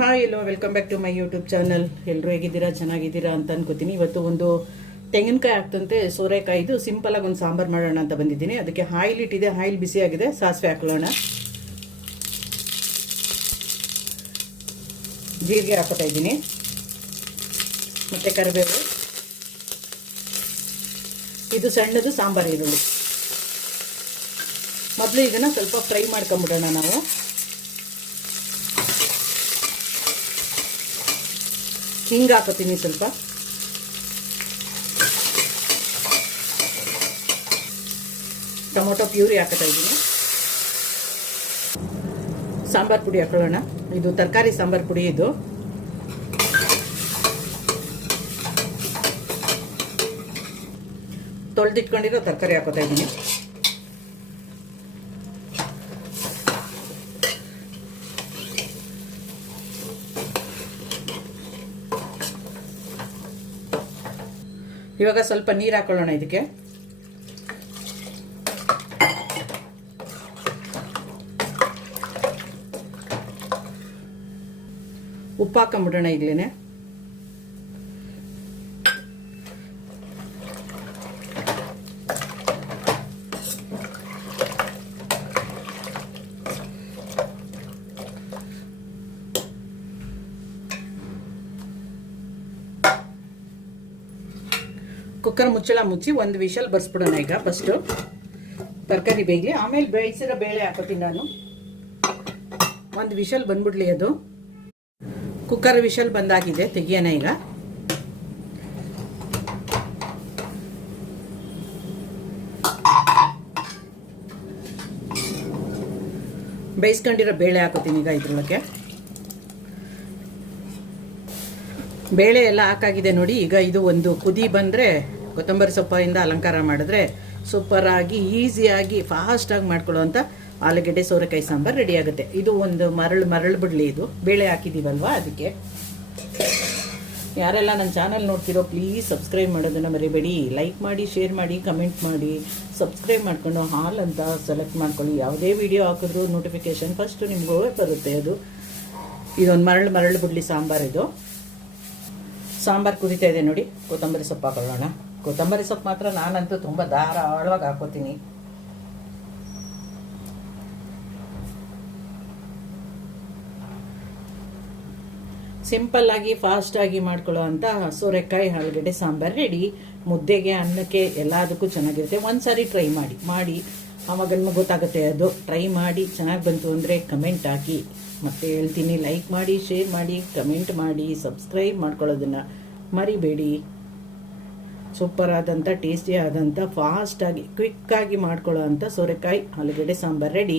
Hi hello welcome back to my YouTube channel. ಎಲ್ಲರೂ ಹೇಗಿದ್ದೀರಾ, ಚೆನ್ನಾಗಿದ್ದೀರಾ ಅಂತ ಅನ್ಕೋತೀನಿ. ಇವತ್ತು ಒಂದು ತೆಂಗಿನಕಾಯಿ ಆಗ್ತಂತೆ ಸೋರೆಕಾಯಿದು ಸಿಂಪಲ್ ಆಗಿ ಒಂದು ಸಾಂಬಾರು ಮಾಡೋಣ ಅಂತ ಬಂದಿದ್ದೀನಿ. ಅದಕ್ಕೆ ಆಯಿಲ್ ಇಟ್ಟಿದೆ, ಆಯಿಲ್ ಬಿಸಿ ಆಗಿದೆ, ಸಾಸಿವೆ ಹಾಕೊಳ್ಳೋಣ. ಜೀರಿಗೆ ಹಾಕೋತಾ ಇದ್ದೀನಿ, ಮತ್ತೆ ಕರಿಬೇವು. ಇದು ಸಣ್ಣದು ಸಾಂಬಾರು ಈರುಳ್ಳಿ. ಮೊದಲು ಇದನ್ನ ಸ್ವಲ್ಪ ಫ್ರೈ ಮಾಡ್ಕೊಂಬಿಡೋಣ ನಾವು. ಹಿಂಗೆ ಹಾಕೋತೀನಿ ಸ್ವಲ್ಪ. ಟೊಮೊಟೊ ಪ್ಯೂರಿ ಹಾಕೋತಾ ಇದ್ದೀನಿ. ಸಾಂಬಾರು ಪುಡಿ ಹಾಕೊಳ್ಳೋಣ. ಇದು ತರಕಾರಿ ಸಾಂಬಾರು ಪುಡಿ. ಇದು ತೊಳೆದಿಟ್ಕೊಂಡಿರೋ ತರಕಾರಿ ಹಾಕೋತಾ ಇದ್ದೀನಿ. ಇವಾಗ ಸ್ವಲ್ಪ ನೀರು ಹಾಕೊಳ್ಳೋಣ ಇದಕ್ಕೆ. ಉಪ್ಪು ಹಾಕೊಂಬಿಡೋಣ ಇಲ್ಲೇನೆ. ಕುಕ್ಕರ್ ಮುಚ್ಚಳ ಮುಚ್ಚಿ ಒಂದು ವಿಷಲ್ ಬರ್ಸ್ಬಿಡೋಣ. ಈಗ ಫಸ್ಟು ತರಕಾರಿ ಬೇಯಲಿ, ಆಮೇಲೆ ಬೇಯಿಸಿರೋ ಬೇಳೆ ಹಾಕೋತೀನಿ ನಾನು. ಒಂದು ವಿಷಲ್ ಬಂದ್ಬಿಡ್ಲಿ ಅದು. ಕುಕ್ಕರ್ ವಿಷಲ್ ಬಂದಾಗಿದೆ, ತೆಗಿಯೋಣ ಈಗ. ಬೇಯಿಸ್ಕೊಂಡಿರೋ ಬೇಳೆ ಹಾಕೋತೀನಿ ಈಗ ಇದ್ರೊಳಗೆ. ಬೇಳೆ ಎಲ್ಲ ಹಾಕಾಗಿದೆ ನೋಡಿ. ಈಗ ಇದು ಒಂದು ಕುದಿ ಬಂದರೆ ಕೊತ್ತಂಬರಿ ಸೊಪ್ಪಿಂದ ಅಲಂಕಾರ ಮಾಡಿದ್ರೆ ಸೂಪರಾಗಿ ಈಸಿಯಾಗಿ ಫಾಸ್ಟಾಗಿ ಮಾಡ್ಕೊಳ್ಳೋವಂಥ ಆಲೂಗೆಡ್ಡೆ ಸೋರೆಕಾಯಿ ಸಾಂಬಾರು ರೆಡಿ ಆಗುತ್ತೆ. ಇದು ಒಂದು ಮರಳು ಬಿಡಲಿ. ಇದು ಬೇಳೆ ಹಾಕಿದ್ದೀವಲ್ವ ಅದಕ್ಕೆ. ಯಾರೆಲ್ಲ ನನ್ನ ಚಾನಲ್ ನೋಡ್ತಿರೋ ಪ್ಲೀಸ್ ಸಬ್ಸ್ಕ್ರೈಬ್ ಮಾಡೋದನ್ನು ಮರಿಬೇಡಿ. ಲೈಕ್ ಮಾಡಿ, ಶೇರ್ ಮಾಡಿ, ಕಮೆಂಟ್ ಮಾಡಿ. ಸಬ್ಸ್ಕ್ರೈಬ್ ಮಾಡ್ಕೊಂಡು ಹಾಲ್ ಅಂತ ಸೆಲೆಕ್ಟ್ ಮಾಡ್ಕೊಳ್ಳಿ. ಯಾವುದೇ ವಿಡಿಯೋ ಹಾಕಿದ್ರು ನೋಟಿಫಿಕೇಶನ್ ಫಸ್ಟು ನಿಮ್ಗೆ ಬರುತ್ತೆ. ಅದು ಇದೊಂದು ಮರಳು ಬಿಡಲಿ ಸಾಂಬಾರು. ಇದು ಸಾಂಬಾರು ಕುದಿತಾ ಇದೆ ನೋಡಿ. ಕೊತ್ತಂಬರಿ ಸೊಪ್ಪು ಹಾಕೊಳ್ಳೋಣ. ಕೊತ್ತಂಬರಿ ಸೊಪ್ಪು ಮಾತ್ರ ನಾನಂತೂ ತುಂಬ ಧಾರಾಳವಾಗಿ ಹಾಕೋತೀನಿ. ಸಿಂಪಲ್ ಆಗಿ ಫಾಸ್ಟ್ ಆಗಿ ಮಾಡ್ಕೊಳ್ಳೋ ಅಂತ ಸೋರೆಕಾಯಿ ಆಲೂಗಡ್ಡೆ ಸಾಂಬಾರು ರೆಡಿ. ಮುದ್ದೆಗೆ, ಅನ್ನಕ್ಕೆ ಎಲ್ಲದಕ್ಕೂ ಚೆನ್ನಾಗಿರುತ್ತೆ. ಒಂದ್ಸಾರಿ ಟ್ರೈ ಮಾಡಿ ಆವಾಗ ನಿಮಗೆ ಗೊತ್ತಾಗುತ್ತೆ. ಅದು ಟ್ರೈ ಮಾಡಿ ಚೆನ್ನಾಗಿ ಬಂತು ಅಂದರೆ ಕಮೆಂಟ್ ಹಾಕಿ. ಮತ್ತೆ ಹೇಳ್ತೀನಿ, ಲೈಕ್ ಮಾಡಿ, ಶೇರ್ ಮಾಡಿ, ಕಮೆಂಟ್ ಮಾಡಿ, ಸಬ್ಸ್ಕ್ರೈಬ್ ಮಾಡ್ಕೊಳ್ಳೋದನ್ನು ಮರಿಬೇಡಿ. ಸೂಪರ್ ಆದಂಥ, ಟೇಸ್ಟಿ ಆದಂಥ, ಫಾಸ್ಟಾಗಿ ಕ್ವಿಕ್ಕಾಗಿ ಮಾಡ್ಕೊಳ್ಳೋ ಅಂಥ ಸೋರೆಕಾಯಿ ಆಲೂಗಡ್ಡೆ ಸಾಂಬಾರು ರೆಡಿ.